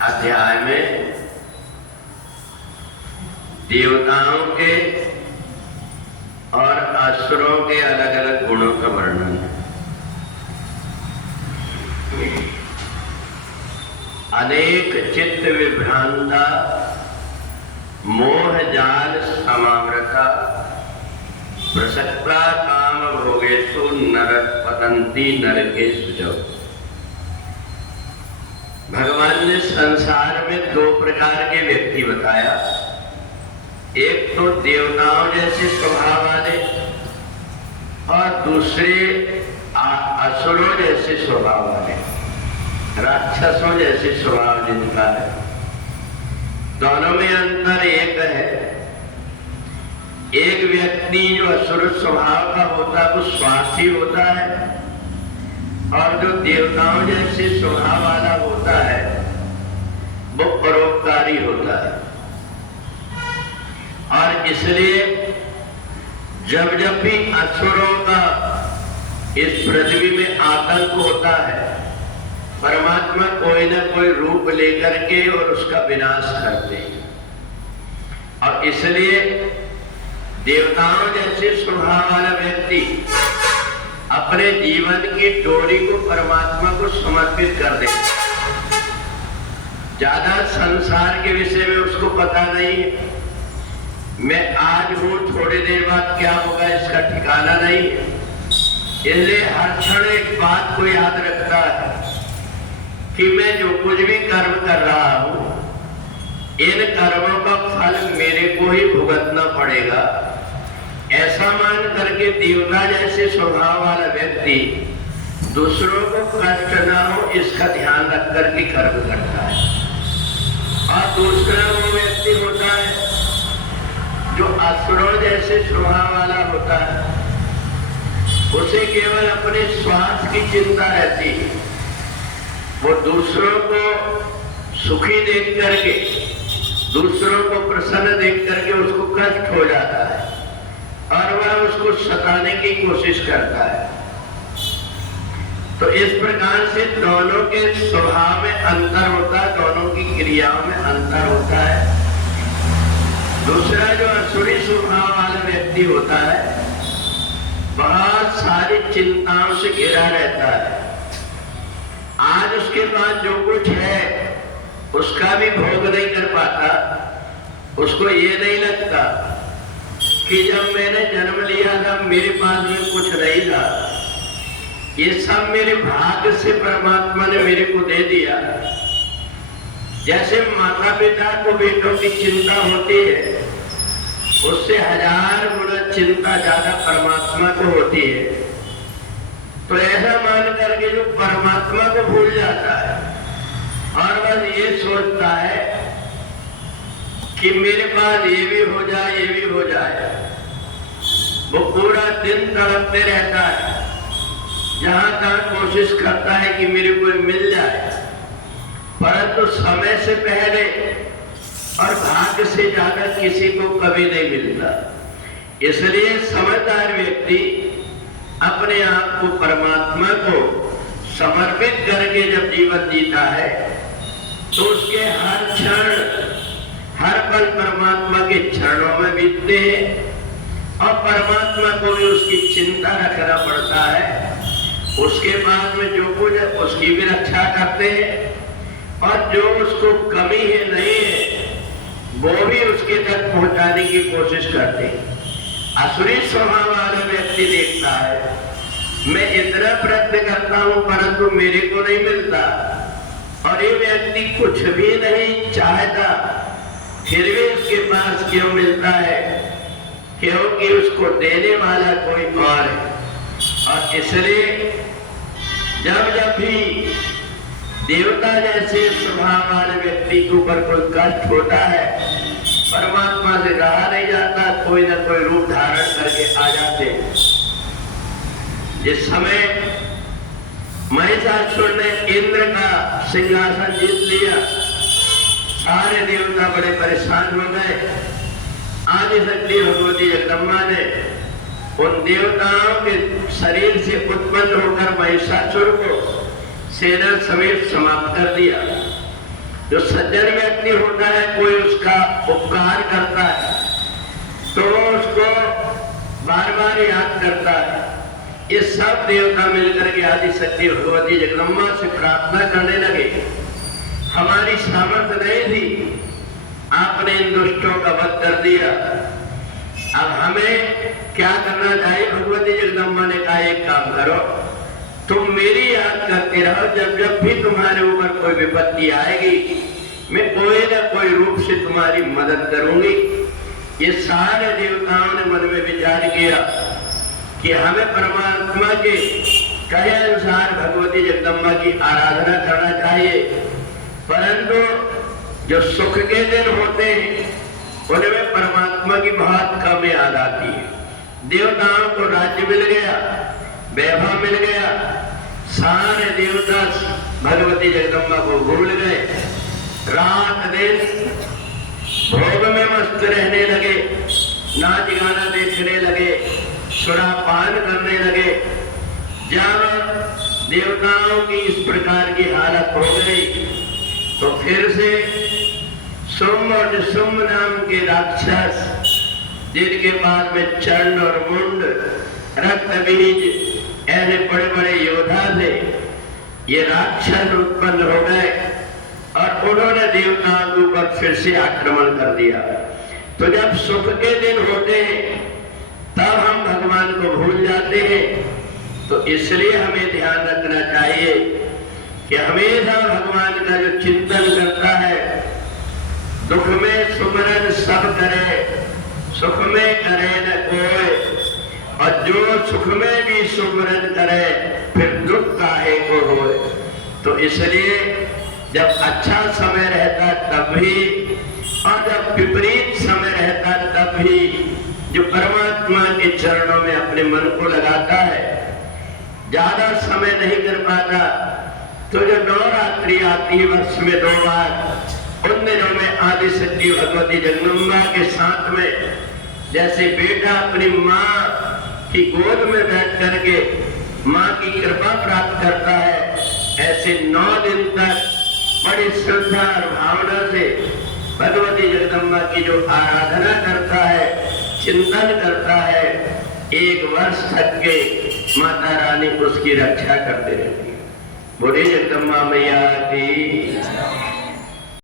अध्याय में देवताओं के और असुरों के अलग अलग गुणों का वर्णन है। अनेक चित्त विभ्रांता मोह जाल समावृता प्रसक्ता काम भोगेषु नरक पतंती नरकेषु जौ। भगवान ने संसार में दो प्रकार के व्यक्ति बताया। एक तो देवताओं जैसे स्वभाव वाले और दूसरे असुरों जैसे स्वभाव वाले, राक्षसों जैसे स्वभाव जिनका है। दोनों में अंतर एक है। एक व्यक्ति जो असुर स्वभाव का होता है वो स्वार्थी होता है, और जो देवताओं जैसे स्वभाव वाला होता है वो परोपकारी होता है। और इसलिए जब जब भी असुरों का इस पृथ्वी में आतंक होता है, परमात्मा कोई न कोई रूप लेकर के और उसका विनाश करते हैं। और इसलिए देवताओं जैसे स्वभाव वाला व्यक्ति अपने जीवन की डोरी को परमात्मा को समर्पित कर देता। ज्यादा संसार के विषय में उसको पता नहीं है। मैं आज हूं, थोड़ी देर बाद क्या होगा इसका ठिकाना नहीं है। इसलिए हर क्षण एक बात को याद रखता है कि मैं जो कुछ भी कर्म कर रहा हूं, इन कर्मों का फल मेरे को ही भुगतना पड़ेगा। ऐसा मान करके देवता जैसे स्वभाव वाला व्यक्ति दूसरों को कष्ट ना हो इसका ध्यान रख करके कर्म करता है। और दूसरा वो व्यक्ति होता है जो असुरों जैसे स्वभाव वाला होता है। उसे केवल अपने स्वार्थ की चिंता रहती है। वो दूसरों को सुखी देख करके, दूसरों को प्रसन्न देख करके उसको कष्ट हो जाता है और वह उसको सताने की कोशिश करता है। तो इस प्रकार से दोनों के स्वभाव में अंतर होता है, दोनों की क्रियाओं में अंतर होता है। दूसरा जो असुरी स्वभाव वाला व्यक्ति होता है, बहुत सारी चिंताओं से घिरा रहता है। आज उसके पास जो कुछ है उसका भी भोग नहीं कर पाता। उसको ये नहीं लगता कि जब मैंने जन्म लिया था मेरे पास में कुछ नहीं था, ये सब मेरे भाग्य से परमात्मा ने मेरे को दे दिया। जैसे माता पिता को बेटों की चिंता होती है, उससे 1000 गुना चिंता ज्यादा परमात्मा को होती है। तो ऐसा मान करके जो परमात्मा को भूल जाता है और बस ये सोचता है कि मेरे पास ये भी हो जाए, ये भी हो जाए, वो पूरा दिन तड़पते रहता है। जहां तक कोशिश करता है कि मेरे को मिल जाए, परंतु समय से पहले और भाग्य से ज्यादा किसी को कभी नहीं मिलता। इसलिए समझदार व्यक्ति अपने आप को परमात्मा को समर्पित करके जब जीवन जीता है तो उसके हर क्षण हर पल परमात्मा के चरणों में बीतते हैं और परमात्मा को भी उसकी चिंता रखना पड़ता है। उसके बाद में जो कुछ है उसकी भी रक्षा करते हैं और जो उसको कमी है नहीं है वो भी उसके तक पहुंचाने की कोशिश करते हैं। असुरी स्वभाव वाला व्यक्ति देखता है मैं इतना प्रयत्न करता हूं परंतु मेरे को नहीं मिलता, और ये व्यक्ति कुछ भी नहीं चाहता फिर भी उसके पास क्यों मिलता है, क्योंकि उसको देने वाला कोई और है। और इसलिए जब जब भी देवता जैसे स्वभाव वाले व्यक्ति के ऊपर कोई कष्ट होता है, परमात्मा से रहा नहीं जाता, कोई ना कोई रूप धारण करके आ जाते। जिस समय महिषासुर ने इंद्र का सिंहासन जीत लिया, सारे देवता बड़े परेशान हो गए। आदिशक्ति भगवती जगदम्बा ने उन देवताओं के शरीर से उत्पन्न होकर महिषासुर को सेना समेत समाप्त कर दिया। जो सज्जन व्यक्ति होता है, कोई उसका उपकार करता है तो उसको बार बार याद करता है। ये सब देवता मिलकर के आदि शक्ति भगवती जगदम्बा से प्रार्थना करने लगे, हमारी सामर्थ्य नहीं थी, आपने इन दुष्टों का वध कर दिया, अब हमें क्या करना चाहिए? भगवती जगदम्बा ने कहा एक काम करो, तुम मेरी याद करते रहो, जब जब भी तुम्हारे ऊपर कोई विपत्ति आएगी मैं कोई न कोई रूप से तुम्हारी मदद करूंगी। ये सारे देवताओं ने मन में विचार किया कि हमें परमात्मा के कहे अनुसार भगवती जगदम्बा की आराधना करना चाहिए, परंतु जो सुख के दिन होते हैं उनमें परमात्मा की बहुत कम याद आती है। देवताओं को राज्य मिल गया, वैभव मिल गया, सारे देवता भगवती जगदम्बा को भूल गए, रात दिन भोग में मस्त रहने लगे, नाच गाना देखने लगे, सुरापान करने लगे। जब देवताओं की इस प्रकार की हालत हो गई तो फिर से शुंभ और निशुंभ नाम के राक्षस, जिनके पास में चरण और मुंड, रक्त बीज ऐसे बड़े बड़े योद्धा थे, ये राक्षस उत्पन्न हो गए और उन्होंने देवताओं के ऊपर फिर से आक्रमण कर दिया। तो जब सुख के दिन होते हैं तब हम भगवान को भूल जाते हैं, तो इसलिए हमें ध्यान रखना चाहिए कि हमेशा भगवान का जो चिंतन करता है, दुख में सुमरन सब करे, सुख में करे न कोई, और जो सुख में भी सुमरन करे फिर दुख काहे को होए। तो इसलिए जब अच्छा समय रहता तब भी और जब विपरीत समय रहता तब भी जो परमात्मा के चरणों में अपने मन को लगाता है, ज्यादा समय नहीं कर पाता, तो जो नवरात्रि आती है वर्ष में 2 बार, उन दिनों में आदि शक्ति भगवती जगदम्बा के साथ में जैसे बेटा अपनी माँ की गोद में बैठ करके माँ की कृपा प्राप्त करता है, ऐसे 9 दिन तक बड़ी श्रद्धा और भावना से भगवती जगदम्बा की जो आराधना करता है, चिंतन करता है, 1 वर्ष तक के माता रानी उसकी रक्षा करते रहती है। बोले जगदम्बा मैया की।